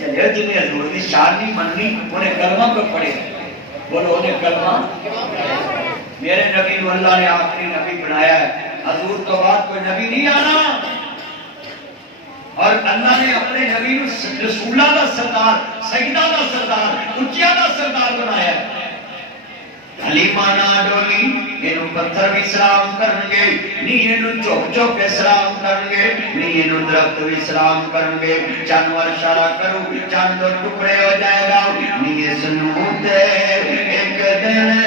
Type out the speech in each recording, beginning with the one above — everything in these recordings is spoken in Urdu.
چلے جنہیں حضور کی شان نہیں مننی انہیں کلمہ کو پڑھے بولو انہیں کلمہ میرے نبی کو اللہ نے آخری نبی بنایا ہے حضور تو بعد کوئی نبی نہیں آنا اور اللہ نے اپنے نبی رسولہ کا سردار سیدہ کا سردار اچیا کا سردار بنایا ہے حلیمہ نہ ڈولی انہوں پتھر بھی سلام کرنگے نہیں انہوں چوک چوک کے سلام کرنگے نہیں انہوں درخت بھی سلام کرنگے جانور اشارہ کرو چاند دو ٹکڑے ہو جائے گا نہیں اس نوتے ایک دن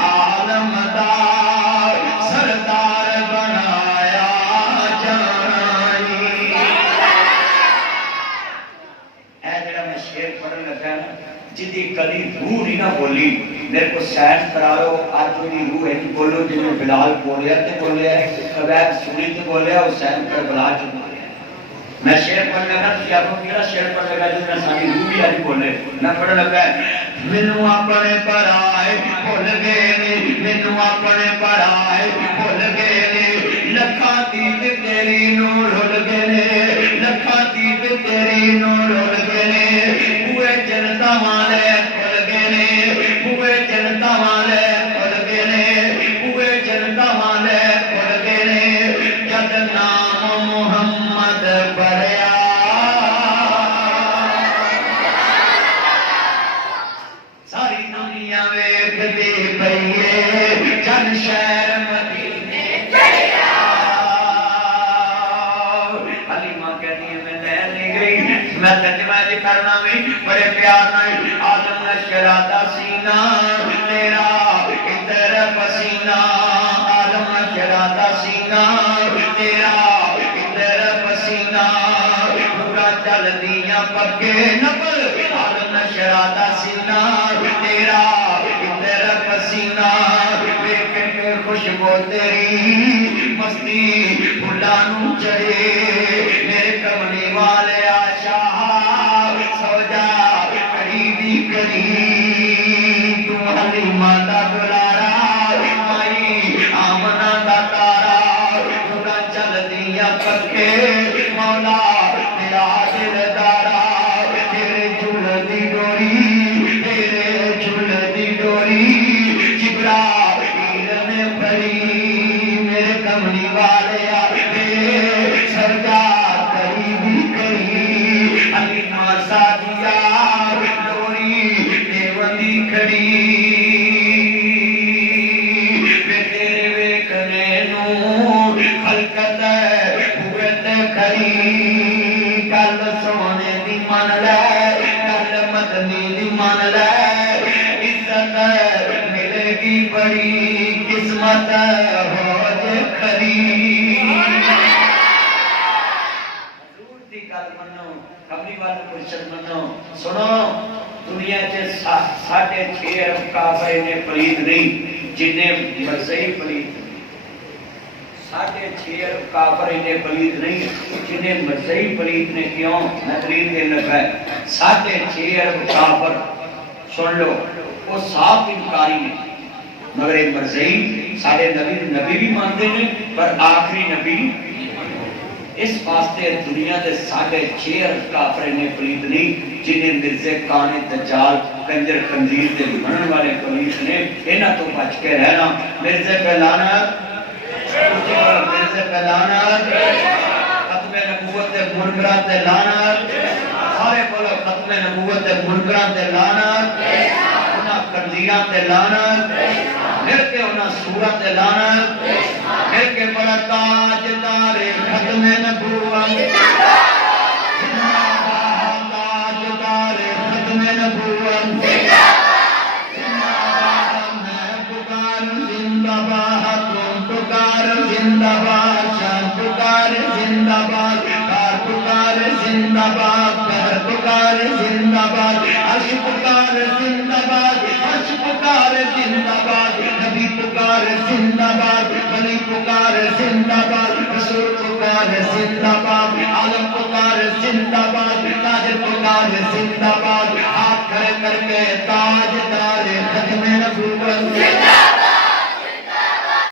عالم دار سردار بنایا جانی اے جڑا میں شیر پڑھنے لگا نا جدی کلی روح نہیں نہ بولی میرے کو سین کرا لو آج میری روح ہے نہیں بولو جنہیں بلال بولیا تے بولیا قبیب سوری تے بولیا حسین کر بلا جو بولیا میں شیر پڑھ لگا تو یا کو میرا شیر پڑھ لگا جو میں ساری روح بھی آج بولے میں پڑھ لگا ہے منو اپنے پر آئے بھول گئے منو اپنے پر آئے بھول گئے لکھا دیت تیری نور ہل گئے لکھا دیت تیری نور ہل گئے ہوئے جنتا والے کھل گئے ہوئے جنتا والے کھل گئے ہوئے جنتا والے کھل گئے جد نام محمد پڑھیا ساری دنیا ویکھ دی پئی اے جن شہر مدینے چڑھیا حلیمہ کہتی ہے میں لے نہیں گئی میں تجمہ کرنا میں بڑے پیار نہیں آدم نشرا دا سینہ تیرا ادھر پسینہ آدم نشرا دا سینہ تیرا ادھر پسینہ پورا چل دیاں پکے نبل آدم نشرا دا سینہ تیرا ادھر پسینہ ویکھ کے خوشبو تیری مستی پھلانو چڑھے میرے کملی والے آشا سوجا قریبی قریب تو حلیمہ دا دلارا مائی آمنہ دا تارا پورا چل دیا پکے مولا تیرا دلدارا تیرے جھول دی ڈوری تیرے جھول دی ڈوری جبرائیل نے پھڑی میرے کملی والے آتے سرکار قریبی قریب حلیمہ سادیا ڈوری دیوندی کھڑی تیرے ویکھنے نو خلقت قوت کھڑی کل سونے دی من لے کل مدنی دی من لے عزت ملے گی بڑی قسمت ہو جے کھڑی حضور دی گل منو کملی والے مرشد منو سنو دنیا چ 6.5 ارب کافر نے پلید نہیں جنہیں مرزئی پلید 6.5 ارب کافر نے پلید نہیں جنہیں مرزئی پلید نے کیوں نظرین دے لگا ہے 6.5 ارب کافر سن لو وہ صاف انکاری نے مگر مرزئی سارے نبی بھی مانتے ہیں پر آخری نبی اس واسطے دنیا دے 6.5 ارب کافر نے پلید نہیں جنہیں مرزے کانے دجال کنجر خنزیر دے بنن والے پلید نے انہاں تو بچ کے رہنا مرزے پہ لعنت مرزے پہ لعنت ختم نبوت دے منکراں تے لعنت سارے بولو ختم نبوت دے منکراں تے لعنت انہاں خنزیراں تے لعنت پھر کے انہاں سوراں تے لعنت پھر کے بڑا تاجدار ختم نبوت تاجدار ختم نبوت میں پکار زندہ باد تم پکار زندہ باد شان پکار زندہ باد کار پکار زندہ باد کر پکار زندہ باد عرش پکار زندہ باد عرش پکار زندہ باد نبی پکار زندہ باد ولی پکار زندہ باد رسول پکار زندہ باد عالم پکار زندہ باد تاجر پکار زندہ باد ہاتھ کھڑے کر کے تاجدار ختم نبوت